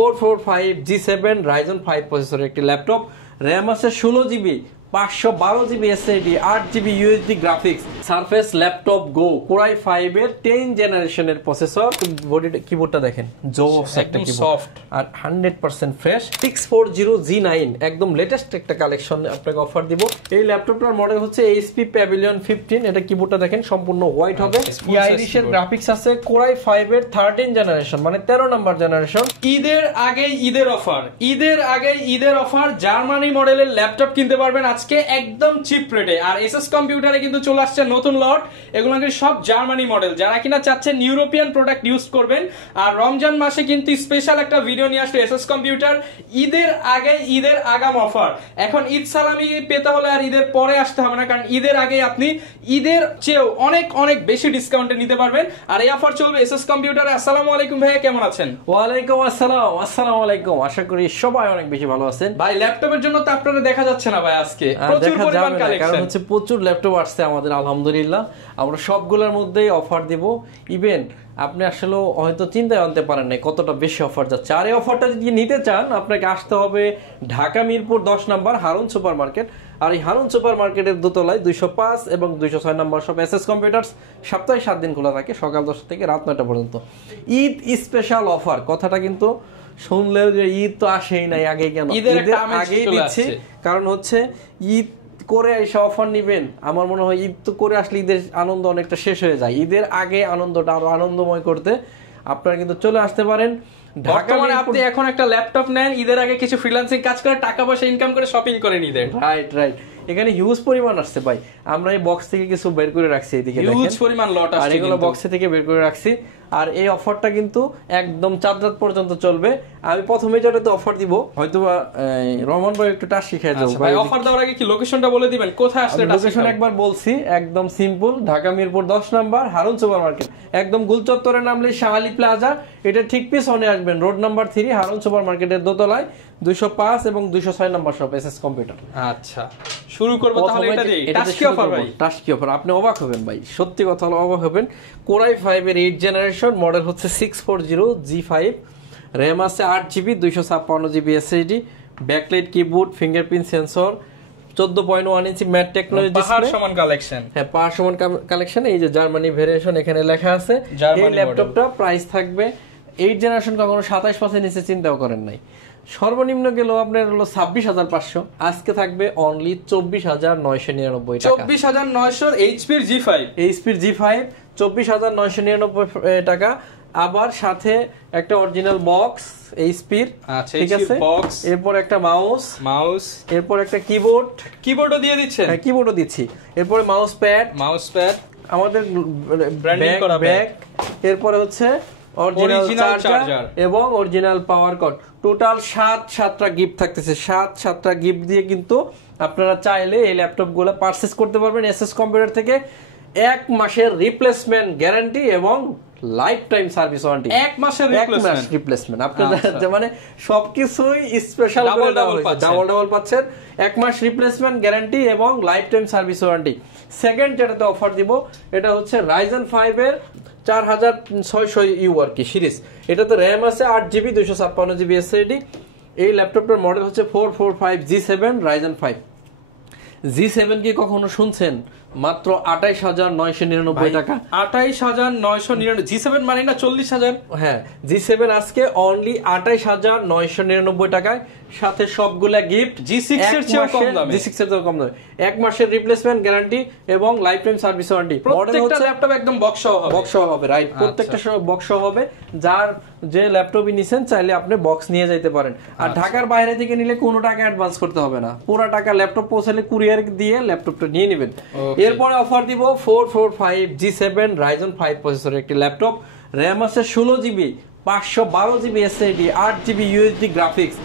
445G7 Ryzen 5 প্রসেসরের একটি laptop, RAM আছে 16GB, 512GB SSD, 8GB USD graphics, surface laptop go, Core i5 এর 10 জেনারেশনের প্রসেসর। বডি কিবোর্ডটা দেখেন, জোস একটা কিবোর্ড আর 100% ফ্রেশ। 640G9 একদম লেটেস্ট একটা কালেকশন আপনাকে অফার দিব। এই ল্যাপটপটার মডেল হচ্ছে HP Pavilion 15। এটা কিবোর্ডটা দেখেন সম্পূর্ণ হোয়াইট হবে। আইরিশ এর গ্রাফিক্স আছে, Core i5 এর 13 জেনারেশন মানে 13 নম্বর জেনারেশন। ঈদের আগে ঈদের অফার জার্মানি মডেলের ল্যাপটপ কিনতে পারবেন আজকে একদম চিপ রেটে। আর এসএস কম্পিউটারে কিন্তু চলে আসছে নতুন লট, এগুলো কিন্তু সব জার্মানি মডেল। যারা কিনা চাচ্ছেন ইউরোপিয়ান প্রোডাক্ট ইউজ করবেন, আর রমজান মাসে কিন্তু স্পেশাল একটা ভিডিও নিয়ে আসলো এসএস কম্পিউটার ঈদের আগে ঈদের আগাম অফার। এখন ঈদ সালামি পেতে হলে আর ঈদের পরে আসতে হবে না, কারণ ঈদের আগে আপনি ঈদের চেয়েও অনেক অনেক বেশি ডিসকাউন্টে নিতে পারবেন। আর এই অফার চলবে এসএস কম্পিউটারে। আসসালামু আলাইকুম ভাইয়া, কেমন আছেন? ওয়ালাইকুম আসসালাম। আসসালামু আলাইকুম, আশা করি সবাই অনেক বেশি ভালো আছেন। ভাই ল্যাপটপের জন্য তো আপনারা দেখা যাচ্ছে না ভাই, আজকে প্রচুর পরিমাণ কালেকশন, কারণ হচ্ছে প্রচুর ল্যাপটপ আসছে আমাদের আলহামদুলিল্লাহ। আমরা সবগুলোর মধ্যেই অফার দিব। ইভেন আপনি আসলে হয়তো চিন্তায় আনতে পারেন না কতটা বেশি অফার যাচ্ছে। আর এই অফারটা যদি নিতে চান আপনাকে আসতে হবে ঢাকা মিরপুর 10 নম্বর হারুন সুপার মার্কেট। আর এই হারুন সুপার মার্কেটের দোতলায় 205 এবং 206 নম্বর সব এসএস কম্পিউটার্স। সপ্তাহে 7 দিন খোলা থাকে, সকাল 10টা থেকে রাত 9টা পর্যন্ত। ঈদ স্পেশাল অফার কথাটা কিন্তু শুনলেও যে ঈদ তো আসেই নাই, আগে কেন ঈদের আগেই দিচ্ছি, কারণ হচ্ছে ঈদ করে এসে অফার নিবেন। আমার মনে হয় ঈদ তো করে আসলে ঈদের আনন্দ অনেকটা শেষ হয়ে যায়। ঈদের আগে আনন্দটা আরো আনন্দময় করতে আপনারা কিন্তু চলে আসতে পারেন। বর্তমানে আপনি এখন একটা ল্যাপটপ নেন, ঈদের আগে কিছু ফ্রিল্যান্সিং কাজ করে টাকা পয়সা ইনকাম করে শপিং করেন ঈদের। রাইট। এখানে হিউজ পরিমাণ আসছে ভাই। আমরা এই বক্স থেকে কিছু বের করে রাখছি, এদিকে হিউজ পরিমাণ লট আসছে, আর এগুলো বক্স থেকে বের করে রাখছি। আর এই অফারটা কিন্তু একদম 4 রাত পর্যন্ত চলবে। আমি প্রথমে যেটাতে অফার দিব, হয়তো রহমান ভাই একটু টাচ শিখিয়ে দাও ভাই। অফার দেওয়ার আগে কি লোকেশনটা বলে দিবেন, কোথায় আসলে? লোকেশন একবার বলছি, একদম সিম্পল, ঢাকা মিরপুর 10 নম্বর হারুন সুপার মার্কেট। একদম গুলচত্বরে নামলে শাহ আলী প্লাজা, এটা ঠিক পিছনে আসবেন, রোড নাম্বার 3 হারুন সুপার মার্কেটের দোতলায় 205 এবং 206 নম্বর শপ এসএস কম্পিউটার। আচ্ছা, শুরু করব তাহলে এটা দিয়ে। টাস্কি অফার ভাই, টাস্কি অফার। আপনি অবাক হবেন ভাই, সত্যি কথা হলো অবাক হবেন। Core i5 এর 8 জেনারেশন, মডেল হচ্ছে 640G5, র‍্যাম আছে 8GB, 256GB SSD, backlight keyboard, fingerprint sensor, 14.1 ইঞ্চি ম্যাট টেকনোলজি ডিসপ্লে, পাহাড় সমান কালেকশন। হ্যাঁ, পাহাড় সমান কালেকশন। এই যে জার্মানি ভেরিয়েশন এখানে লেখা আছে। এই ল্যাপটপটা প্রাইস থাকবে 8 জেনারেশন কখনো 27% নিচে চিন্তাও করেন নাই। সর্বনিম্ন গেল আপনার হলো 26,500, আজকে থাকবে অনলি 24,999 টাকা। 24,900 এইচপির G5 24,999 টাকা। আবার সাথে একটা অরিজিনাল বক্স এইচপির, ঠিক আছে, এরপর একটা মাউস, এরপর একটা কিবোর্ডও দিয়ে দিচ্ছে। হ্যাঁ, কিবোর্ডও দিচ্ছি। এরপর মাউস প্যাড, আমাদের ব্র্যান্ডিং করা ব্যাগ, এরপর হচ্ছে অরিজিনাল চার্জার এবং অরিজিনাল পাওয়ার কর্ড। টোটাল 7টা গিফট থাকতেছে। 7টা গিফট দিয়ে কিন্তু আপনারা চাইলে এই ল্যাপটপগুলো পারচেজ করতে পারবেন এসএস কম্পিউটার থেকে। 1 মাসের রিপ্লেসমেন্ট গ্যারান্টি এবং লাইফ টাইম সার্ভিস ওয়ারেন্টি। 1 মাসের রিপ্লেসমেন্ট আপনাদের মানে সবকিছুই স্পেশাল করে দেওয়া হয়েছে, ডাবল পাচ্ছেন। 1 মাস রিপ্লেসমেন্ট গ্যারান্টি এবং life time service warranty. Second যেটাতে অফার দিব, এটা হচ্ছে Ryzen 5 এর 4600U আর কি সিরিজ। এটাতে র‍্যাম আছে 8GB, 256GB SSD। এই ল্যাপটপটার মডেল হচ্ছে 445G7 Ryzen 5। G7 কি কখনো শুনছেন? মাত্র 28,999 টাকা। 28,999। G7 মানে না 40,000? হ্যাঁ, G7 আজকে অনলি 28,999 টাকায়, সাথে সবগুলা গিফট। G6 এর চেয়েও কম দামে। G6 এর চেয়েও কম দামে। 1 মাসের রিপ্লেসমেন্ট গ্যারান্টি এবং লাইফ টাইম সার্ভিস ওয়ারেন্টি। প্রত্যেকটা ল্যাপটপ একদম বক্স সহ হবে, রাইট। প্রত্যেকটা বক্স সহ হবে। যার যে ল্যাপটপই নিছেন চাইলে আপনি বক্স নিয়ে যাইতে পারেন। আর ঢাকার বাইরে থেকে নিলে কোনো টাকা অ্যাডভান্স করতে হবে না, পুরো টাকা ল্যাপটপ পৌঁছালে কুরিয়ার দিয়ে ল্যাপটপটা নিয়ে নেবেন। এরপর অফার দিব 445G7 Ryzen 5 প্রসেসরের একটি ল্যাপটপ, র‍্যাম আছে 16GB, 512GB SSD, 8GB USD graphics,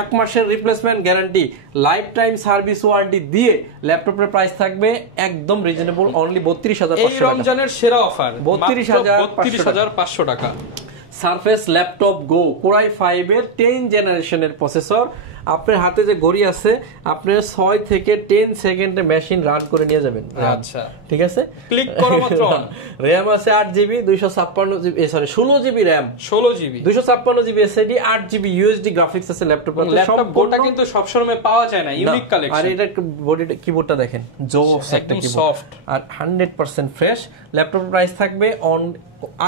1 মাসের replacement guarantee, life time service warranty দিয়ে ল্যাপটপের প্রাইস থাকবে একদম রিজনেবল, অনলি 32,500 টাকা। এই রমজানের সেরা অফার, 32,500 টাকা। Surface laptop go, Core i5 এর 10 জেনারেশনের প্রসেসর, আপনার হাতে যে ঘড়ি আছে আপনি 6 থেকে 10 সেকেন্ডে মেশিন রান করে নিয়ে যাবেন। আচ্ছা ঠিক আছে, ক্লিক করা মাত্র অন। র‍্যাম আছে 8GB 256GB, sorry 16GB RAM, 16GB 256GB SSD, 8GB USD graphics আছে ল্যাপটপে। ল্যাপটপ বোর্ডটা কিন্তু সব সময় পাওয়া যায় না, ইউনিক কালেকশন। আর এটা বডিটা কিবোর্ডটা দেখেন, জোস একটা কিবোর্ড, সফট আর 100% ফ্রেশ। ল্যাপটপের প্রাইস থাকবে অন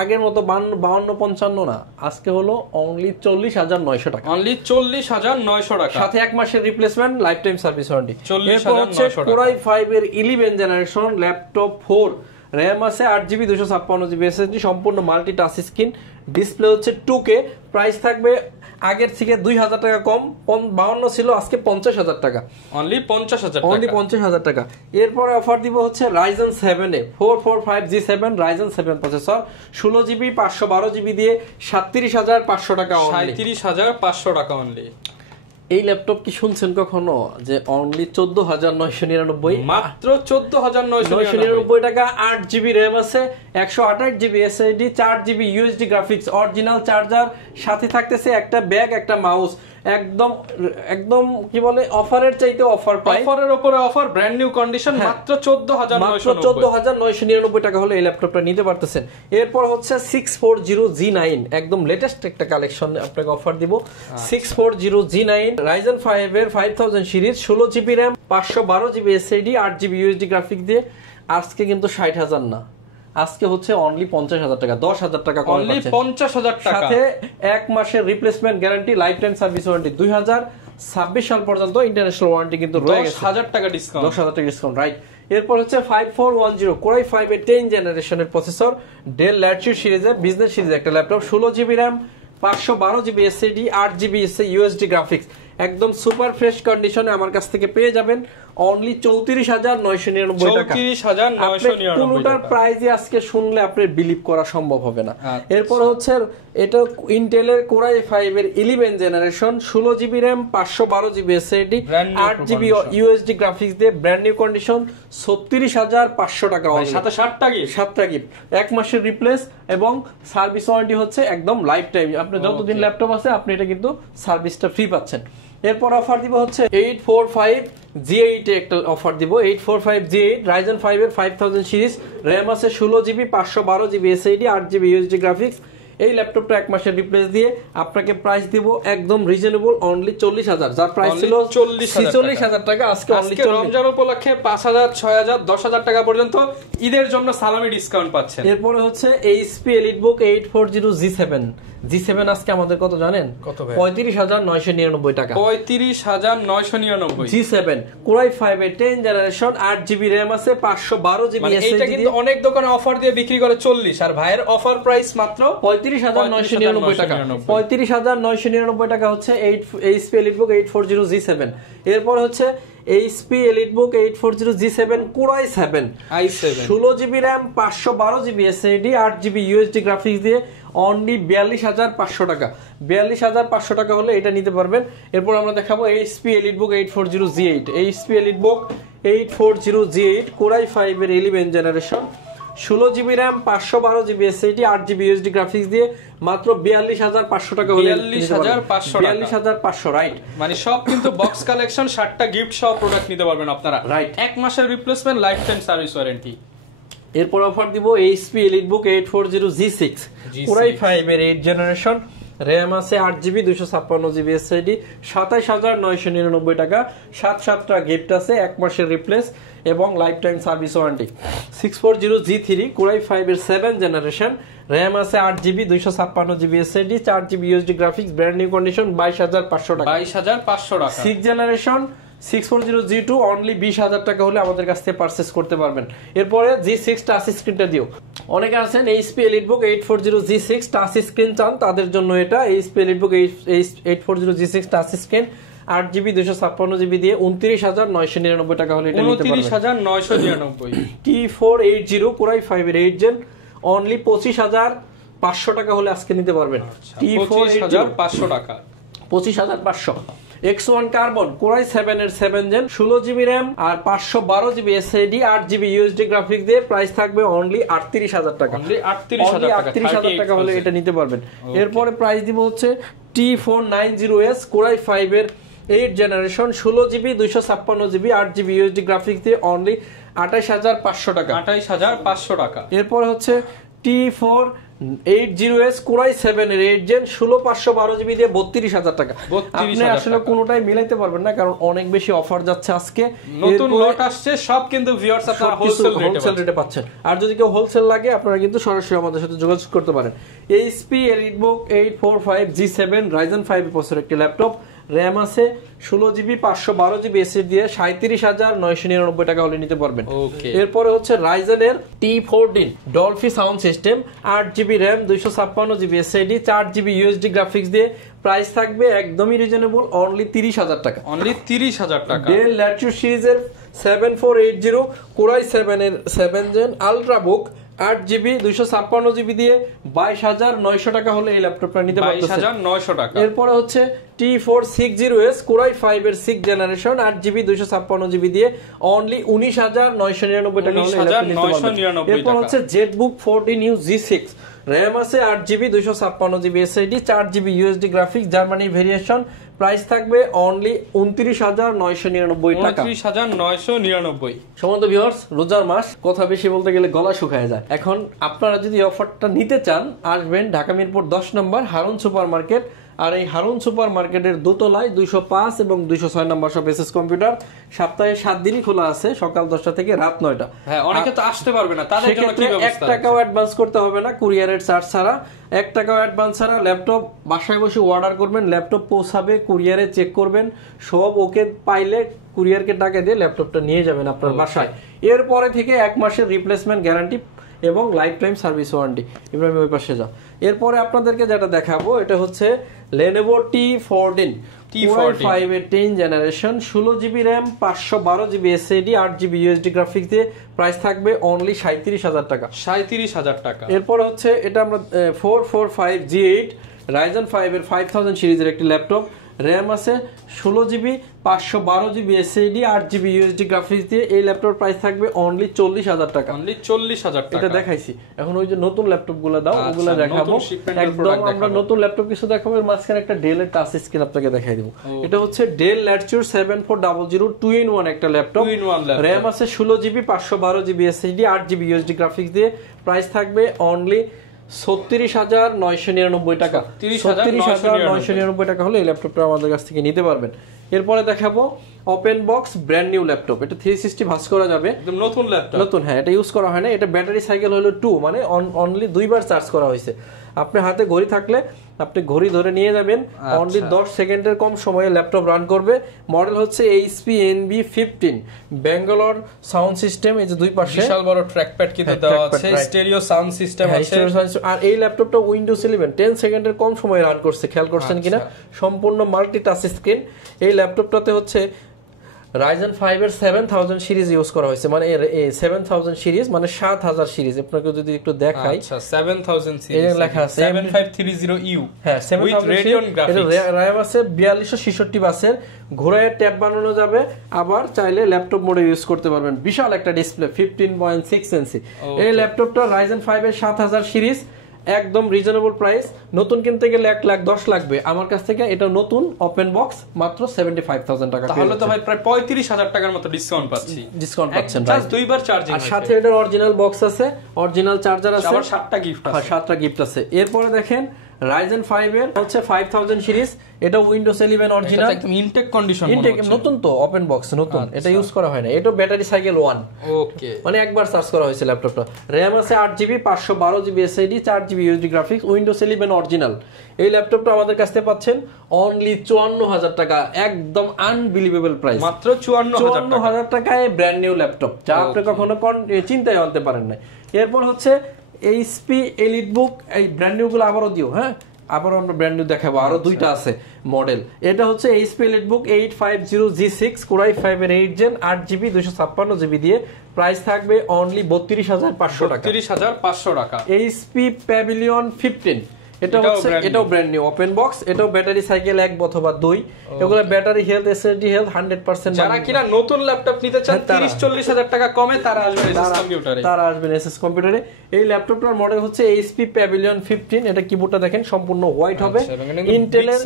আগের মতো 52-55 না, আজকে হলো অনলি 40,900 টাকা, অনলি 40,900 টাকা, সাথে 1 মাসের replacement, life time service warranty. 40,900 টাকা। কোরাই 5 এর 11 জেনারেশন ল্যাপটপ 4, র‍্যাম আছে 8GB 256GB এসএসডি, সম্পূর্ণ মাল্টি টাচ স্ক্রিন, ডিসপ্লে হচ্ছে 2K। প্রাইস থাকবে আগের থেকে 2,000 টাকা কম, 52 ছিল, আজকে 50,000 টাকা, অনলি 50,000 টাকা, অনলি 50,000 টাকা। এরপরে অফার দিব হচ্ছে Ryzen 7 এ 445G7 Ryzen 7 processor, 16GB 512GB দিয়ে 37,500 টাকা, 37,500 টাকা অনলি। এই ল্যাপটপ কি শুনছেন কখনো যে অনলি 14,999, মাত্র 14,999 টাকা। 8GB র‍্যাম আছে, 128GB SSD, 4GB USD graphics, original charger, সাথে থাকতেছে একটা ব্যাগ, একটা মাউস। একদম একদম কি বলে অফারের চাইতে অফার পাই, অফারের উপরে অফার, ব্র্যান্ড নিউ কন্ডিশন, মাত্র 14,999 টাকা হলে এই ল্যাপটপটা নিতে পারতেছেন। এরপর হচ্ছে 640G9, একদম লেটেস্ট একটা কালেকশন আপনাকে অফার দিব। 640G9 Ryzen 5 এর 5000 series, 16GB RAM, 512GB SSD, 8GB USD graphics দিয়ে আজকে কিন্তু 60,000 না, আজকে হচ্ছে অনলি 50,000 টাকা, 10,000 টাকা কম, অনলি 50,000 টাকা, সাথে 1 মাসের replacement guarantee, life time service warranty. 2026 সাল পর্যন্ত ইন্টারন্যাশনাল ওয়ারেন্টি কিন্তু রয়ে গেছে, 10,000 টাকা ডিসকাউন্ট, 10,000 টাকা ডিসকাউন্ট, রাইট। এরপর হচ্ছে 5410 কোরাই 5 এর 10 জেনারেশনের প্রসেসর, ডেল ল্যাটিটিউড সিরিজের বিজনেস সিরিজের একটা laptop, 16GB RAM, 512GB SSD, 8GB USD graphics, একদম সুপার ফ্রেশ কন্ডিশনে আমার কাছ থেকে পেয়ে যাবেন অনলি 34,999 টাকা। 34,999 কোনটার প্রাইসই আজকে শুনলে আপনি বিলিভ করা সম্ভব হবে না। এরপর হচ্ছে এটা ইন্টেলের কোরাই 5 এর 11 generation, 16GB RAM, 512GB SSD, 8GB USD graphics দিয়ে ব্র্যান্ড নিউ কন্ডিশন, 36,500 টাকা, সাথে 7টা গিফট, 1 মাসের রিপ্লেস এবং সার্ভিস ওয়ারেন্টি হচ্ছে একদম লাইফ টাইম। আপনি যতদিন ল্যাপটপ আছে আপনি এটা কিন্তু সার্ভিসটা ফ্রি পাচ্ছেন। এরপর অফার দিব হচ্ছে 845G8 এ একটা অফার দিব, 845G8 Ryzen 5 এর 5000 সিরিজ, র‍্যাম আছে 16GB 512GB SSD, 8GB USD graphics. এই ল্যাপটপটা 1 মাসের রিপ্লেস দিয়ে আপনাকে প্রাইস দিব একদম রিজনেবল, অনলি 40,000, যার প্রাইস ছিল 46,000 টাকা, আজকে অনলি রমজান উপলক্ষে 5,000, 6,000, 10,000 টাকা পর্যন্ত ঈদের জন্য সালামি ডিসকাউন্ট পাচ্ছেন। এরপর হচ্ছে HP EliteBook 840G7 আজকে আমাদের কত জানেন? কত ভাই? 35,999 টাকা, 35,999। G7 কোরাই 5 এর 10 জেনারেশন, 8GB র‍্যাম আছে, 512GB এসএসডি। এটা কিন্তু অনেক দোকানে অফার দিয়ে বিক্রি করে 40, আর ভাইয়ের অফার প্রাইস মাত্র 35,999 টাকা। 35,999 টাকা হচ্ছে HP EliteBook 840G7। এরপর হচ্ছে HP EliteBook 840G7 core i 7 i7, 16GB RAM, 512GB SSD, 8GB USD graphics দিয়ে অনলি 42,500 টাকা। 42,500 টাকা হলে এটা নিতে পারবেন। এরপর আমরা দেখাবো HP EliteBook 840G8, HP EliteBook 840G8 core i 5 এর 11 generation, 16GB RAM, 512GB SSD, 8GB USD graphics দিয়ে মাত্র 42,500 টাকা হলে 42,500, রাইট। মানে সব কিন্তু বক্স কালেকশন, 7টা গিফট সহ প্রোডাক্ট নিতে পারবেন আপনারা, রাইট। 1 মাসের replacement, life time service warranty. এরপর অফার দিব HP EliteBook 840G6 কোরাই 5 এর 8 জেনারেশন, র‍্যাম আছে 8GB 256GB এসএসডি, 27,999 টাকা, 7টা গিফট আছে, 1 মাসের রিপ্লেস এবং life time service warranty. 640G3 core i 5 এর 7 জেনারেশন, র‍্যাম আছে 8GB 256GB SSD, 4GB USD graphics, brand new condition, 22,500 টাকা, 22,500 টাকা। 6 জেনারেশন 640G2 অনলি 20,000 টাকা হলে আমাদের কাছ থেকে পারচেজ করতে পারবেন। এরপরে G6 টাচ স্ক্রিনটা দিও। অনেকে আছেন HP EliteBook 840G6 touch screen চান, তাদের জন্য এটা HP EliteBook 840G6 touch screen, 8GB 256GB দিয়ে 29,999 টাকা হলে এটা নিতে পারবেন। 29,999। T480 কোরাই 5 এর 8 জেন অনলি 25,500 টাকা হলে আজকে নিতে পারবেন। T480 টাকা, 25,500। X1 কার্বন কোরাই 7 এর 7 জেন, 16GB র‍্যাম আর 512GB SSD, 8GB USD graphics দিয়ে প্রাইস থাকবে অনলি 38,000 টাকা, অনলি 38,000 টাকা হলে এটা নিতে পারবেন। এরপরে প্রাইস দিব হচ্ছে T490S কোরাই 5 এর 8 generation 16GB 256GB 8GB USD graphics দিয়ে অনলি 28500 টাকা। 28500 টাকা। এরপর হচ্ছে T4 80S Core i7 এর 8 জেন 16512GB দিয়ে 32000 টাকা। আপনি আসলে কোনোটাই মিলাইতে পারবেন না, কারণ অনেক বেশি অফার যাচ্ছে আজকে। নতুন লট আসছে, সব কিন্তু ভিউয়ার্স আপনারা হোলসেল রেটে পাচ্ছেন। আর যদি কেউ হোলসেল লাগে আপনারা কিন্তু সরাসরি আমাদের সাথে যোগাযোগ করতে পারেন। HP EliteBook 845 G7 Ryzen 5 processor একটি ল্যাপটপ, র‍্যাম আছে 16GB 512GB এসএসডি দিয়ে 37999 টাকা হলে নিতে পারবেন। এরপরে হচ্ছে রাইজেনের T14 ডলফি sound system 8GB RAM 256GB SSD 4GB USD graphics দিয়ে প্রাইস থাকবে একদমই রিজনেবল, অনলি 30000 টাকা। অনলি 30000 টাকা। ডেল ল্যাটিটিউড সিরিজের 7480 Core i7 এর 7 জেন আলট্রাবুক 8GB 256GB দিয়ে 22900 টাকা হলে এই ল্যাপটপটা নিতে পারতেছেন। 22900 টাকা। এরপরে হচ্ছে T4 60S Core i5 এর 6 জেনারেশন 8GB 256GB দিয়ে অনলি 19999 টাকা হলে এই ল্যাপটপ নিতে পারবেন। এরপর হচ্ছে ZBook 14U G6 র‍্যাম আছে 8GB 256GB SSD 4GB USD graphics Germany variation, price থাকবে অনলি 29999 টাকা। 29999। সম্মানিত ভিউয়ার্স, রোজার মাস, কথা বেশি বলতে গেলে গলা শুকায় যায়। এখন আপনারা যদি অফারটা নিতে চান, আসবেন ঢাকা মিরপুর 10 নম্বর হারুন সুপার মার্কেট। আর এই হারুন সুপার মার্কেটের দোতলায় 205 এবং 206 নম্বর সব এসএস কম্পিউটার সপ্তাহে 7 দিনই খোলা আছে, সকাল 10টা থেকে রাত 9টা। হ্যাঁ, অনেকে তো আসতে পারবে না, তাদের জন্য কি ব্যবস্থা? 1 টাকাও অ্যাডভান্স করতে হবে না, কুরিয়ারের চার্জ ছাড়া। 1 টাকাও অ্যাডভান্স ছাড়া ল্যাপটপ বাসায় বসে অর্ডার করবেন, ল্যাপটপ পৌঁছাবে, কুরিয়ারে চেক করবেন, সব ওকে পাইলে কুরিয়ারকে টাকা দিয়ে ল্যাপটপটা নিয়ে যাবেন আপনার বাসায়। এরপরে থেকে 1 মাসের রিপ্লেসমেন্ট গ্যারান্টি এবং life time service warranty. Ibrahim ওই পাশে যাও। এরপরে আপনাদেরকে যেটা দেখাবো এটা হচ্ছে Lenovo T14 Core i5 এর 10 generation 16GB RAM 512GB SSD 8GB USD graphics দিয়ে প্রাইস থাকবে অনলি 37000 টাকা। 37000 টাকা। এরপর হচ্ছে এটা আমরা 445 G8 Ryzen 5 এর 5000 সিরিজের একটি ল্যাপটপ, র‍্যাম আছে 16GB 512GB SSD 8GB USD graphics দিয়ে এই ল্যাপটপের প্রাইস থাকবে অনলি 40000 টাকা। অনলি 40000 টাকা। এটা দেখাইছি, এখন ওই যে নতুন ল্যাপটপগুলো দাও, ওগুলা দেখাবো। একদম আমরা নতুন ল্যাপটপ কিছু দেখাবো, এর মাঝখানে একটা ডেলের টাচ স্ক্রিন আপনাকে দেখাই দেব। এটা হচ্ছে ডেল ল্যাটিটিউড 7400 2-in-1 একটা ল্যাপটপ, র‍্যাম আছে 16GB 512GB SSD 8GB USD graphics দিয়ে প্রাইস থাকবে অনলি 36999 টাকা। 36999 টাকা হলে এই ল্যাপটপটা আমাদের কাছ থেকে নিতে পারবেন। এরপরে দেখাবো open box brand new laptop. এটা 360 ভাঁজ করা যাবে, একদম নতুন ল্যাপটপ, নতুন। হ্যাঁ, এটা ইউজ করা হয় না, এটা ব্যাটারি সাইকেল হলো 2, মানে অনলি 2 বার চার্জ করা হয়েছে। আপনি হাতে ঘড়ি থাকলে আপনি ঘড়ি ধরে নিয়ে যাবেন, অনলি 10 সেকেন্ডের কম সময়ে ল্যাপটপ রান করবে। মডেল হচ্ছে HP NB15 Bangalore sound system, এই যে দুই পাশে বিশাল বড় ট্র্যাকপ্যাড কিন্তু দেওয়া আছে, স্টেরিও সাউন্ড সিস্টেম আছে। আর এই ল্যাপটপটা উইন্ডোজ 11 10 সেকেন্ডের কম সময়ে রান করছে, খেয়াল করছেন কিনা? সম্পূর্ণ মাল্টি টাচ স্ক্রিন। এই ল্যাপটপটাতে হচ্ছে Ryzen 5 এর 7000 সিরিজ ইউজ করা হয়েছে, মানে এই 7000 সিরিজ মানে 7000 সিরিজ। আপনাকে যদি একটু দেখাই, আচ্ছা 7000 সিরিজ এর লেখা আছে 7530U। হ্যাঁ, 7000 রেডিয়ন গ্রাফিক্স, র‍্যাম আছে 4266 বাসের, ঘোড়ায় ট্যাব বানানো যাবে, আবার চাইলে ল্যাপটপ মোডে ইউজ করতে পারবেন। বিশাল একটা ডিসপ্লে 15.6 ইঞ্চি। এই ল্যাপটপটা Ryzen 5 এর 7000 সিরিজ, একদম রিজনেবল প্রাইস। নতুন কিনতে গেলে 1,10,000 লাগবে, আমার কাছ থেকে এটা নতুন ওপেন বক্স মাত্র 75000 টাকা। তাহলে তো ভাই প্রায় 35000 টাকার মতো ডিসকাউন্ট পাচ্ছি। ডিসকাউন্ট পাচ্ছেন, জাস্ট দুইবার চার্জিং। আর সাথে এটার অরিজিনাল বক্স আছে, অরিজিনাল চার্জার আছে, আবার 7টা গিফট আছে। 7টা গিফট আছে। এরপরে দেখেন Ryzen 5 এর হচ্ছে 5000 সিরিজ, এটা উইন্ডোজ 11 অরিজিনাল, একদম ইনটেক কন্ডিশন, ইনটেক নতুন, তো ওপেন বক্স নতুন, এটা ইউজ করা হয় না। এটা ব্যাটারি সাইকেল 1, ওকে, মানে একবার চার্জ করা হয়েছে ল্যাপটপটা। র‍্যাম আছে 8GB 512GB SSD 4GB USD graphics, Windows 11 original. এই ল্যাপটপটা আমাদের কাছে পাচ্ছেন অনলি 54000 টাকা, একদম আনবিলিভেবল প্রাইস, মাত্র 54000 টাকায় ব্র্যান্ড নিউ ল্যাপটপ, যা আপনি কখনো চিন্তায় আনতে পারেন না। এরপর হচ্ছে HP EliteBook, এই ব্র্যান্ড নিউ গুলো আবারও দিও। হ্যাঁ, আবারও আমরা ব্র্যান্ড নিউ দেখাবো, আরো দুইটা আছে মডেল। এটা হচ্ছে HP EliteBook 850 G6 Core i5 এর 8 জেন 8GB 256GB দিয়ে প্রাইস থাকবে অনলি 32500 টাকা। 32500 টাকা। HP Pavilion 15 এটাও ব্র্যান্ড নিউ ওপেন বক্স, এটাও ব্যাটারি সাইকেল 1 অথবা 2, এগুলো ব্যাটারি হেলথ এসএসডি হেলথ 100%। যারা কিনা নতুন ল্যাপটপ নিতে চান 30-40 হাজার টাকা কমে তারা আসবেন এসএস কম্পিউটারে। এই ল্যাপটপটার মডেল হচ্ছে এইচপি প্যাভিলিয়ন 15। এটা কিবোর্ডটা দেখেন সম্পূর্ণ হোয়াইট হবে, ইন্টেলের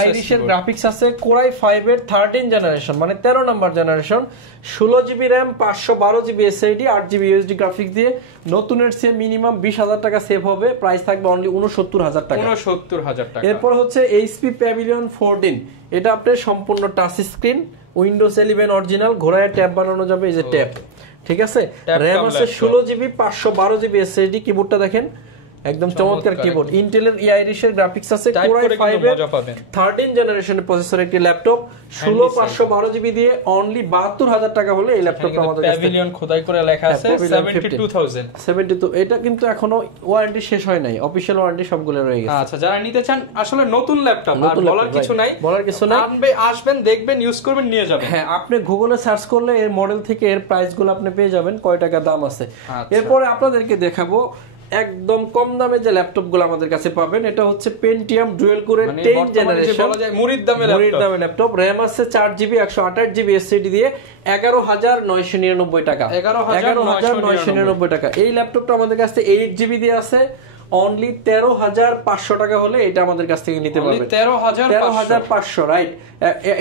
আইরিশের গ্রাফিক্স আছে, কোরাই 5 এর 13 জেনারেশন মানে 13 number generation, 16 GB RAM, 512 GB SSD, 8 GB USD graphics দিয়ে নতুনের চেয়ে মিনিমাম 20,000 টাকা সেভ হবে। প্রাইস থাকবে অনলি 69,000 টাকা। এরপর হচ্ছে এইচপি প্যাভিলিয়ন 14, এটা আপনার সম্পূর্ণ টাচ স্ক্রিন, উইন্ডোজ 11 অরিজিনাল, ঘোড়ায় ট্যাব বানানো যাবে, এই যে ট্যাব, ঠিক আছে। র্যাম আছে 16 জিবি, 512 জিবি এসএসডি, কিবোর্ডটা দেখেন একদম চমৎকার কিবোর্ড, ইন্টেলের আইরিশের গ্রাফিক্স আছে, কোরাই 5 এর 13 জেনারেশনের প্রসেসর, একটি ল্যাপটপ 16 512 জিবি দিয়ে অনলি 72,000 টাকা হলে এই ল্যাপটপটা আমাদের কাছে প্যাভিলিয়ন খোদাই করে লেখা আছে 72। এটা কিন্তু এখনো ওয়ারেন্টি শেষ হয় নাই, অফিশিয়াল ওয়ারেন্টি সবগুলো রয়ে গেছে। আচ্ছা, যারা নিতে চান আসলে নতুন ল্যাপটপ, আর বলার কিছু নাই, আসবেন দেখবেন ইউজ করবেন নিয়ে যাবেন। হ্যাঁ, আপনি গুগলে সার্চ করলে এর মডেল থেকে এর প্রাইসগুলো আপনি পেয়ে যাবেন, কয় টাকা দাম আছে। এরপরে আপনাদেরকে দেখাবো একদম কম দামে যে ল্যাপটপগুলো আমাদের কাছে পাবেন। এটা হচ্ছে পেন্টিয়াম ডুয়াল কোরের 10 জেনারেশন মুরিদ দামে ল্যাপটপ, র‍্যাম আছে 4 জিবি, 128 জিবি এসএসডি দিয়ে 11,999 টাকা। 11,999 টাকা। এই ল্যাপটপটা আমাদের কাছে 8 জিবি দিয়ে আছে অনলি 13,500 টাকা হলে এটা আমাদের কাছ থেকে নিতে পারবেন। 13,500 রাইট।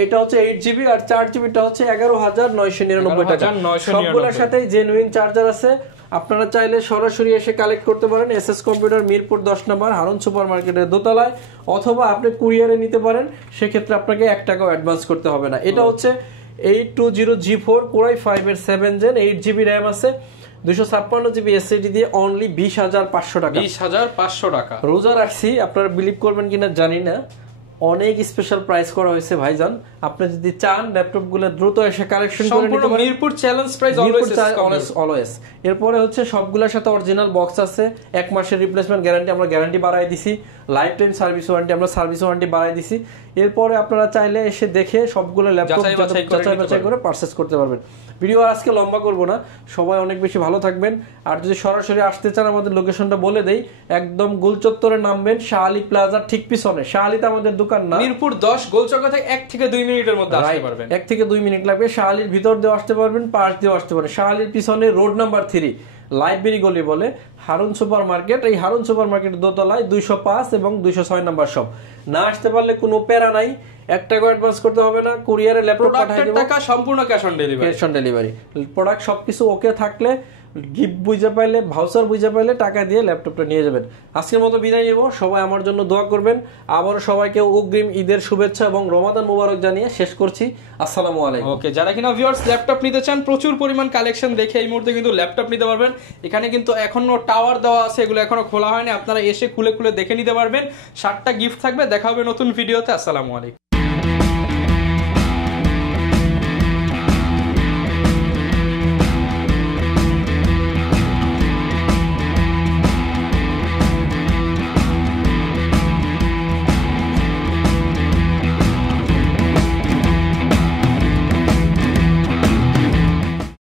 এটা হচ্ছে 8 জিবি আর 4 জিবিটা হচ্ছে 11,999 টাকা। সবগুলোর সাথে জেনুইন চার্জার আছে। আপনারা চাইলে সরাসরি এসে কালেক্ট করতে পারেন এসএস কম্পিউটার মিরপুর 10 নম্বর হারুন সুপার মার্কেটের দোতলায়, অথবা আপনি কুরিয়ারে নিতে পারেন, সেক্ষেত্রে আপনাকে 1 টাকাও অ্যাডভান্স করতে হবে না। এটা হচ্ছে 820G4 কোরাই 5 এর 7 জেন, 8 জিবি র্যাম আছে, 256 জিবি এসএসডি দিয়ে অনলি 20,500 টাকা। 20,500 টাকা রোজা রাখছি, আপনারা বিলিভ করবেন কিনা জানি না, অনেক স্পেশাল প্রাইস করা হয়েছে ভাইজান। আপনি যদি চান ল্যাপটপগুলো দ্রুত এসে কালেকশন করে নিতে পারেন। Mirpur challenge price always. এরপরে হচ্ছে সবগুলোর সাথে অরিজিনাল বক্স আছে, 1 মাসের রিপ্লেসমেন্ট গ্যারান্টি আমরা গ্যারান্টি বাড়াই দিছি, লাইফ টাইম সার্ভিস ওয়ারেন্টি আমরা সার্ভিস ওয়ারেন্টি বাড়াই দিছি। এরপরে আপনারা চাইলে এসে দেখে সবগুলো ল্যাপটপ যাচাই বাছাই করে পারচেজ করতে পারবেন। ভিডিও আজকে লম্বা করব না, সবাই অনেক বেশি ভালো থাকবেন। আর যদি সরাসরি আসতে চান আমাদের লোকেশনটা বলে দেই, একদম গোলচত্বরে নামবেন শাহালি প্লাজার ঠিক পিছনে। শাহালিতে আমাদের দোকান না, মিরপুর 10 গোলচত্বর থেকে 1 থেকে 2 মিনিটের মধ্যে আসতে পারবেন। 1 থেকে 2 মিনিট লাগবে। শাহালির ভিতর দিয়ে আসতে পারবেন, পাশ দিয়ে আসতে পারবেন। শাহালির পিছনে রোড নাম্বার 3 লাইব্রেরি গলি বলে হারুন সুপার মার্কেট, এই হারুন সুপার মার্কেটের দোতলায় 205 এবং 206 নাম্বার শপ। না আসতে পারলে কোনো প্যারা নাই, 1 টাকা অ্যাডভান্স করতে হবে না, কুরিয়ারে ল্যাপটপ পাঠিয়ে দেব, টাকা সম্পূর্ণ ক্যাশ অন ডেলিভারি। প্রোডাক্ট সবকিছু ওকে থাকলে, গিফট বুঝে পাইলে, ভাউচার বুঝে পাইলে টাকা দিয়ে ল্যাপটপটা নিয়ে যাবেন। আজকের মতো বিদায় নিব, সবাই আমার জন্য দোয়া করবেন। আবারও সবাইকে অগ্রিম ঈদের শুভেচ্ছা এবং রমাদান মুবারক জানিয়ে শেষ করছি। আসসালামু আলাইকুম। ওকে, যারা কিনা ভিউয়ার্স ল্যাপটপ নিতে চান, প্রচুর পরিমাণ কালেকশন দেখে এই মুহূর্তে কিন্তু ল্যাপটপ নিতে পারবেন। এখানে কিন্তু এখনো টাওয়ার দেওয়া আছে, এগুলো এখনো খোলা হয়নি, আপনারা এসে খুলে খুলে দেখে নিতে পারবেন। 7টা গিফট থাকবে। দেখা হবে নতুন ভিডিওতে। আসসালামু আলাইকুম।